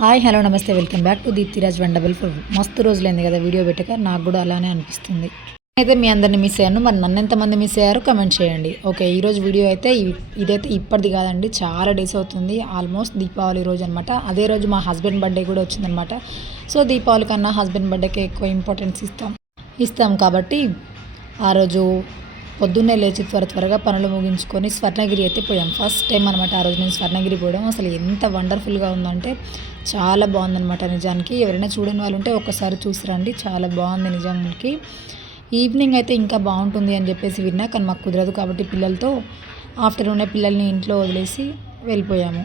Hi hello నమస్తే welcome back to దీప్తిరాజ్ వండబుల్ food. మస్తు రోజులైంది కదా వీడియో పెట్టక, నాకు కూడా అలానే అనిపిస్తుంది. అయితే మీ అందరిని మిస్ అయ్యాను, మరి నన్ను ఎంతమంది మిస్ అయ్యారో కమెంట్ చేయండి. ఓకే, ఈరోజు వీడియో అయితే ఇదైతే ఇప్పటిది కాదండి, చాలా డేస్ అవుతుంది. ఆల్మోస్ట్ దీపావళి రోజు అనమాట. అదే రోజు మా హస్బెండ్ బర్త్డే కూడా వచ్చిందనమాట. సో దీపావళి కన్నా హస్బెండ్ బర్త్డేకి ఎక్కువ ఇంపార్టెన్స్ ఇస్తాం కాబట్టి ఆ రోజు పొద్దున్నే లేచి త్వరగా పనులు ముగించుకొని స్వర్ణగిరి అయితే పోయాం. ఫస్ట్ టైం అనమాట ఆ రోజు నేను స్వర్ణగిరి పోవడం. అసలు ఎంత వండర్ఫుల్గా ఉందంటే చాలా బాగుందనమాట. నిజానికి ఎవరైనా చూడని వాళ్ళు ఉంటే ఒక్కసారి చూసిరండి, చాలా బాగుంది నిజానికి. ఈవినింగ్ అయితే ఇంకా బాగుంటుంది అని చెప్పేసి విన్నా, కానీ మాకు కుదరదు కాబట్టి పిల్లలతో ఆఫ్టర్నూనే పిల్లల్ని ఇంట్లో వదిలేసి వెళ్ళిపోయాము.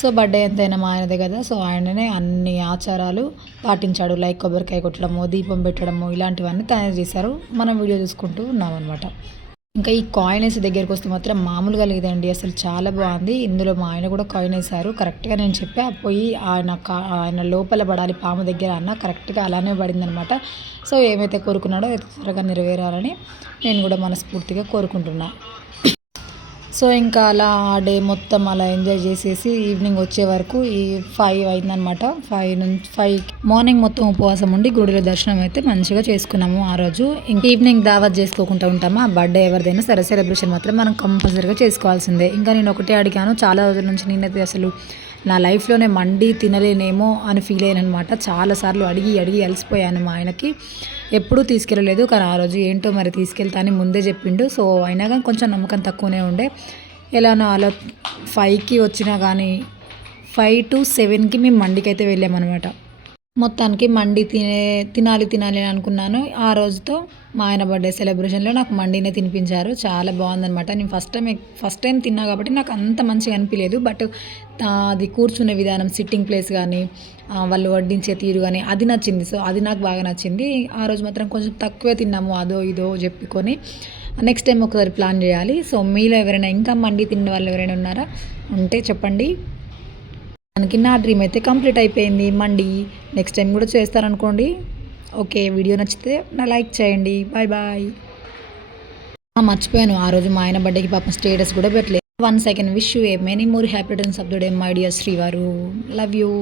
సో బర్త్డే ఎంతైనా మా ఆయనదే కదా, సో ఆయననే అన్ని ఆచారాలు పాటించాడు. లైక్ కొబ్బరికాయ కొట్టడము, దీపం పెట్టడము, ఇలాంటివన్నీ తయారు చేశారు. మనం వీడియో చూసుకుంటూ ఉన్నాం అనమాట. ఇంకా ఈ కాయిన్ వేసి దగ్గరికి వస్తే మాత్రం మామూలుగా లేదండి, అసలు చాలా బాగుంది. ఇందులో మా ఆయన కూడా కాయిన్ వేశారు. కరెక్ట్గా నేను చెప్పా పోయి ఆయన లోపల పడాలి పాము దగ్గర అన్న, కరెక్ట్గా అలానే పడిందనమాట. సో ఏమైతే కోరుకున్నాడో త్వరగా నెరవేరాలని నేను కూడా మనస్ఫూర్తిగా కోరుకుంటున్నా. సో ఇంకా అలా ఆ డే మొత్తం అలా ఎంజాయ్ చేసేసి ఈవినింగ్ వచ్చే వరకు ఈ 5 అయిందనమాట. 5 మార్నింగ్ మొత్తం ఉపవాసం ఉండి గుడిలో దర్శనం అయితే మంచిగా చేసుకున్నాము. ఆ రోజు ఇంక ఈవినింగ్ దావత్ చేసుకోకుండా ఉంటామా, బర్త్డే ఎవరిదైనా సరే సెలబ్రేషన్ మాత్రం మనం కంపల్సరీగా చేసుకోవాల్సిందే. ఇంకా నేను ఒకటే అడిగాను, చాలా రోజుల నుంచి నేనైతే అసలు నా లైఫ్లోనే మండి తినలేనేమో అని ఫీల్ అయ్యాను అనమాట. చాలాసార్లు అడిగి అలసిపోయాను. మా ఆయనకి ఎప్పుడూ తీసుకెళ్ళలేదు, కానీ ఆ రోజు ఏంటో మరి తీసుకెళ్తా అని ముందే చెప్పిండు. సో అయినా కానీ కొంచెం నమ్మకం తక్కువనే ఉండే. ఎలానో అలా 5కి వచ్చినా కానీ 5 to 7కి మేము మండికి అయితే వెళ్ళామన్నమాట. మొత్తానికి మండి తినాలి అని అనుకున్నాను. ఆ రోజుతో మా ఆయన బర్త్డే సెలబ్రేషన్లో నాకు మండినే తినిపించారు. చాలా బాగుందనమాట. నేను ఫస్ట్ టైం తిన్నా కాబట్టి నాకు అంత మంచిగా అనిపించలేదు. బట్ అది కూర్చునే విధానం, సిట్టింగ్ ప్లేస్ కానీ వాళ్ళు వడ్డించే తీరు కానీ అది నచ్చింది. సో అది నాకు బాగా నచ్చింది. ఆ రోజు మాత్రం కొంచెం తక్కువే తిన్నాము, అదో ఇదో చెప్పుకొని. నెక్స్ట్ టైం ఒకసారి ప్లాన్ చేయాలి. సో మీలో ఎవరైనా ఇంకా మండి తిన్న వాళ్ళు ఎవరైనా ఉన్నారా ఉంటే చెప్పండి. దానికి నా డ్రీమ్ అయితే కంప్లీట్ అయిపోయింది, మండి. నెక్స్ట్ టైం కూడా చేస్తారనుకోండి. ఓకే, వీడియో నచ్చితే నా లైక్ చేయండి. Bye bye. మర్చిపోయాను, ఆ రోజు మా ఆయన బర్త్డేకి పాపం స్టేటస్ కూడా పెట్టలేదు. 1 second wish you a many more happy returns of the day my dear శ్రీవారు. Love you.